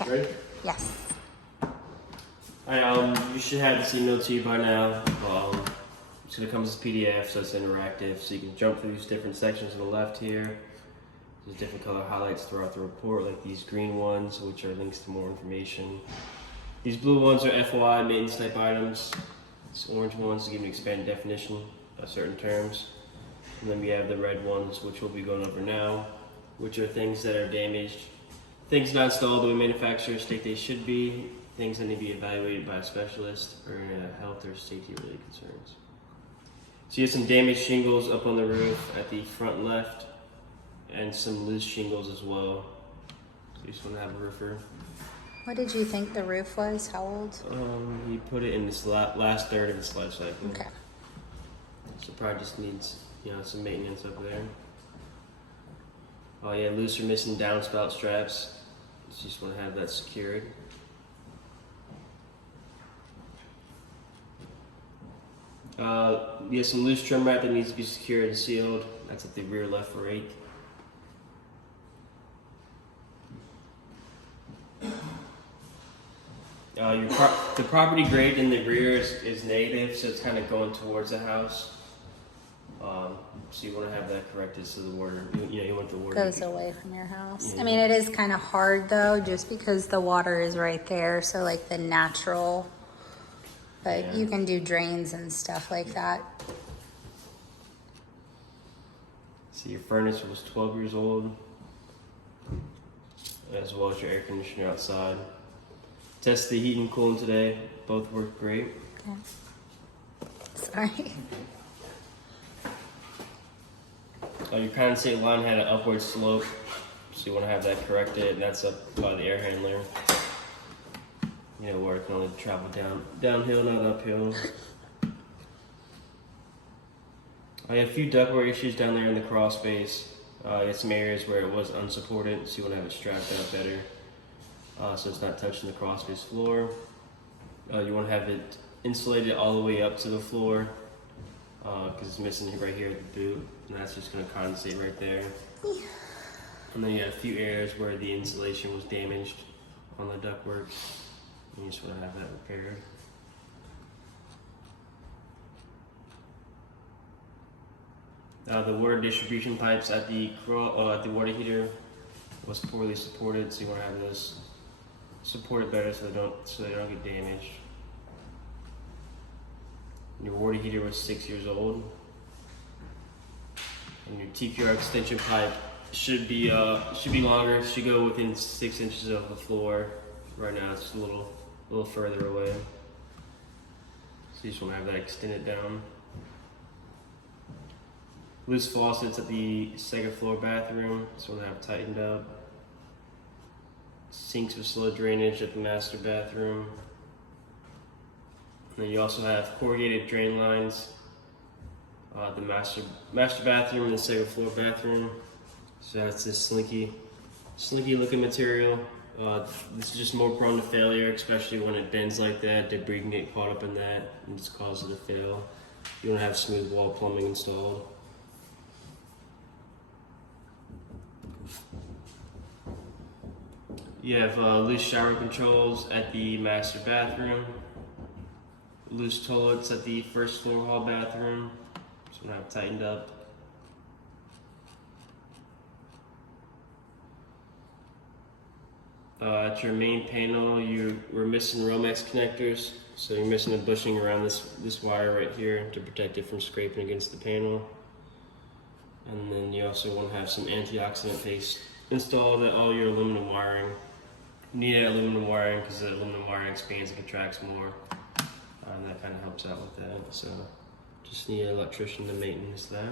Okay. Ready? Yes. You should have this email to you by now. It's gonna come as a PDF, so it's interactive, so you can jump through these different sections on the left here. There's different color highlights throughout the report, like these green ones, which are links to more information. These blue ones are FOI, maintenance type items. These orange ones give an expanded definition of certain terms. And then we have the red ones, which we'll be going over now, which are things that are damaged, things not installed the way manufacturers state they should be, things that need to be evaluated by a specialist, or health or safety related concerns. So you have some damaged shingles up on the roof at the front left, and some loose shingles as well. So you just want to have a roofer. What did you think the roof was? How old? You put it in this last third of its life cycle. Okay. So probably just needs, some maintenance up there. Oh yeah, loose or missing downspout straps. So you just want to have that secured. You have some loose trim wrap that needs to be secured and sealed. That's at the rear left rake. The property grade in the rear is negative, so it's kind of going towards the house. So you want to have that corrected so the water, you want the water Goes away from your house. Yeah. I mean, it is kind of hard though, just because the water is right there. So like the natural, but Yeah. you can do drains and stuff like that. So your furnace was 12 years old, as well as your air conditioner outside. Test the heat and cooling today. Both worked great. Okay. Sorry. Your condensate line had an upward slope, so you want to have that corrected, and that's up by the air handler. Water can only travel downhill, not uphill. I have a few ductwork issues down there in the crawl space. It's some areas where it was unsupported, so you want to have it strapped out better, so it's not touching the crawl space floor. You want to have it insulated all the way up to the floor, because it's missing right here at the boot, and that's just going to condensate right there. And then you have a few areas where the insulation was damaged on the ductwork. You just want to have that repaired. The water distribution pipes at the water heater was poorly supported, so you want to have those supported better so they don't get damaged. Your water heater was 6 years old, and your TQR extension pipe should be longer. It should go within 6 inches of the floor. Right now, it's a little further away. So you just want to have that extended down. Loose faucets at the second floor bathroom, so you want to have tightened up. Sinks with slow drainage at the master bathroom. And then you also have corrugated drain lines. The master bathroom and the second floor bathroom. So that's this slinky looking material. This is just more prone to failure, especially when it bends like that. Debris can get caught up in that and just cause it to fail. You want to have smooth wall plumbing installed. You have loose shower controls at the master bathroom. Loose toilets at the first floor hall bathroom. So I'm gonna have tightened up. At your main panel, we're missing Romex connectors. So you're missing a bushing around this wire right here to protect it from scraping against the panel. And then you also want to have some antioxidant paste installed at all your aluminum wiring. You need that aluminum wiring because the aluminum wiring expands and contracts more. And that kind of helps out with that. So just need an electrician to maintenance that.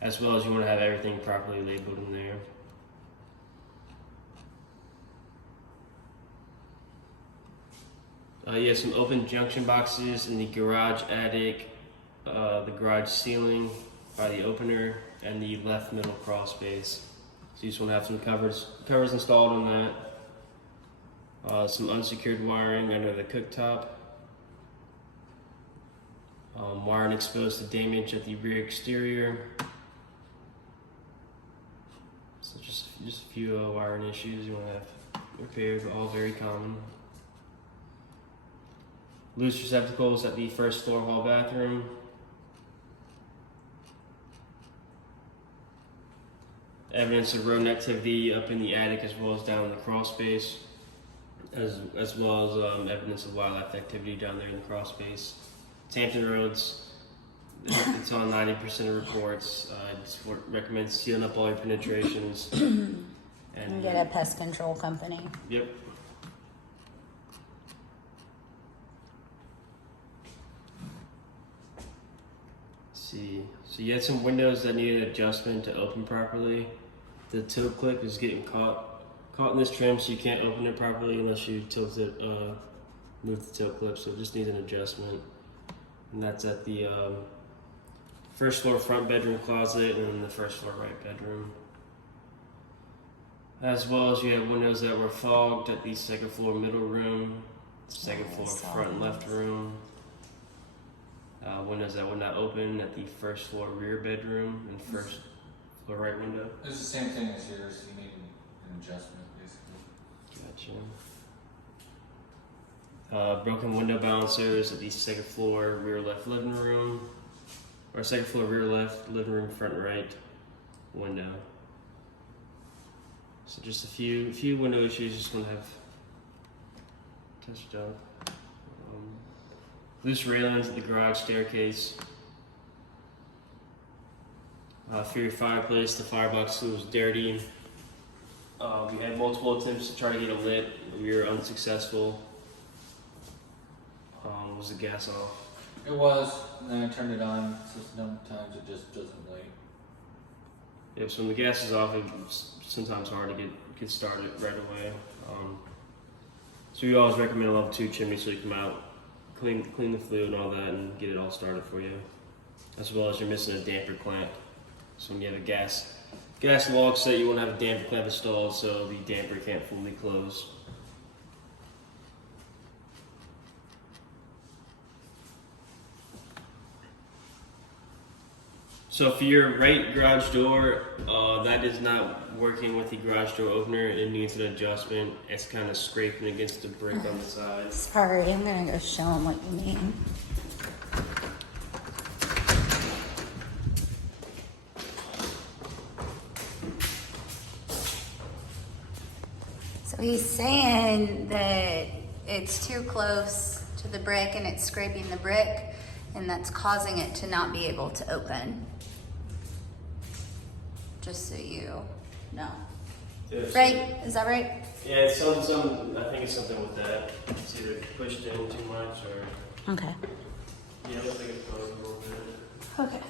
As well as you want to have everything properly labeled in there. You have some open junction boxes in the garage attic, the garage ceiling by the opener, and the left middle crawl space. So you just want to have some covers installed on that. Some unsecured wiring under the cooktop. Wiring exposed to damage at the rear exterior. So just a few wiring issues you want to have repaired, but all very common. Loose receptacles at the first floor hall bathroom. Evidence of rodent activity up in the attic as well as down in the crawl space, as well as evidence of wildlife activity down there in the crawl space. It's Hampton Roads. It's on 90% of reports. I recommend sealing up all your penetrations. And get a pest control company. Yep. See, so you had some windows that needed adjustment to open properly. The tilt clip is getting caught in this trim, so you can't open it properly unless you tilt it, move the tilt clip. So it just needs an adjustment, and that's at the first floor front bedroom closet and then the first floor right bedroom. As well as you have windows that were fogged at the second floor middle room, second floor front left room. Windows that would not open at the first floor rear bedroom and first floor right window. It's the same thing as yours. You need an adjustment, basically. Gotcha. Broken window balancers at the second floor rear left living room, or second floor rear left living room front right window. So just a few window issues. Just want to have touched up. Loose railings at the garage staircase. For your fireplace, the firebox was dirty. We had multiple attempts to try to get it lit. We were unsuccessful. Was the gas off? It was, and then I turned it on, so sometimes it just doesn't light. Yep, so when the gas is off, it's sometimes hard to get started right away. So we always recommend a level 2 chimney so you come out, clean the fluid and all that, and get it all started for you. As well as you're missing a damper clamp. So when you have a gas log set, you want to have a damper clamp installed so the damper can't fully close. So for your right garage door, that is not working with the garage door opener. It needs an adjustment. It's kind of scraping against the brick on the side. Sorry, I'm gonna go show them what you mean. So he's saying that it's too close to the brick and it's scraping the brick, and that's causing it to not be able to open. Just so you know. Yeah, Right? Is that right? Yeah, it's some. I think it's something with that. It's either pushed in too much or. Okay. Yeah, it looks like it's closed a little bit. Okay.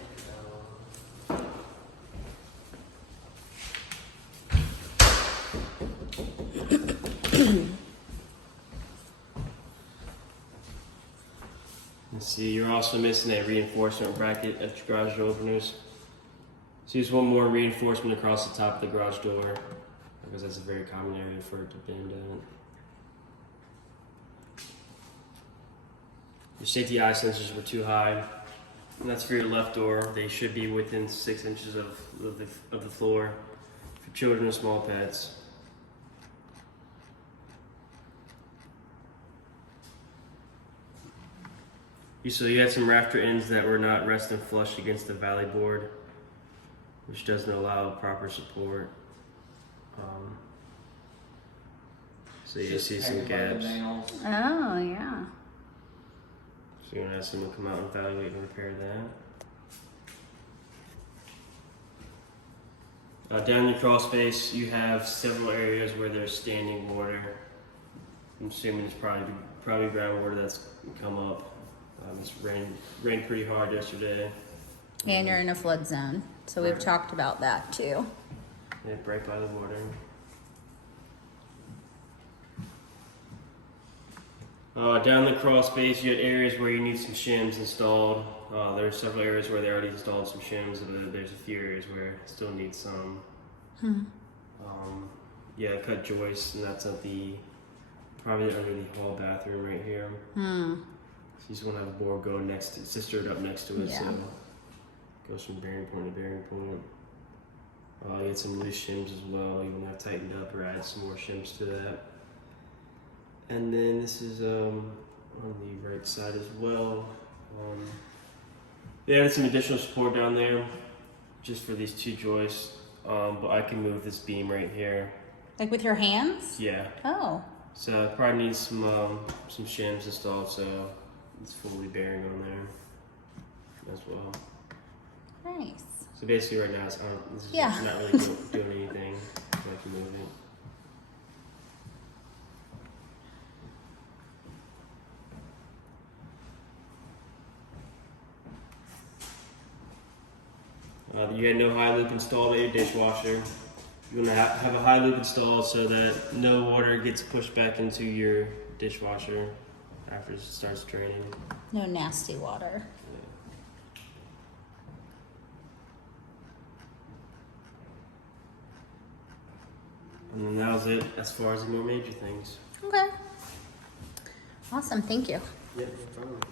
Let's see, you're also missing a reinforcement bracket at your garage door openers. So use one more reinforcement across the top of the garage door, because that's a very common area for it to bend out. Your safety eye sensors were too high, and that's for your left door. They should be within 6 inches of the floor for children and small pets. So you had some rafter ends that were not resting flush against the valley board, which doesn't allow proper support. So you see some gaps. Oh, yeah. So you're gonna ask someone to come out and evaluate and repair that. Down in the crawl space, you have several areas where there's standing water. I'm assuming it's probably groundwater that's come up. It's rained pretty hard yesterday. And you're in a flood zone, so we've talked about that too. Yeah, right by the water. Down the crawl space, you had areas where you need some shims installed. There are several areas where they already installed some shims, and there's a few areas where it still needs some. Yeah, cut joists, and that's at probably under the hall bathroom right here. So you just want to have a board go sistered up next to it, Yeah. so it goes from bearing point to bearing point. You had some loose shims as well. You want to have tightened up or add some more shims to that. And then this is on the right side as well. They added some additional support down there just for these two joists, but I can move this beam right here. Like with your hands? Yeah. Oh. So I probably need some shims installed, so it's fully bearing on there as well. Nice. So basically, right now, this is Yeah. not really doing anything. I can move it. You had no high loop installed at your dishwasher. You want to have a high loop installed so that no water gets pushed back into your dishwasher after it starts draining. No nasty water. And then that was it as far as the more major things. Okay. Awesome. Thank you. Yep, no problem.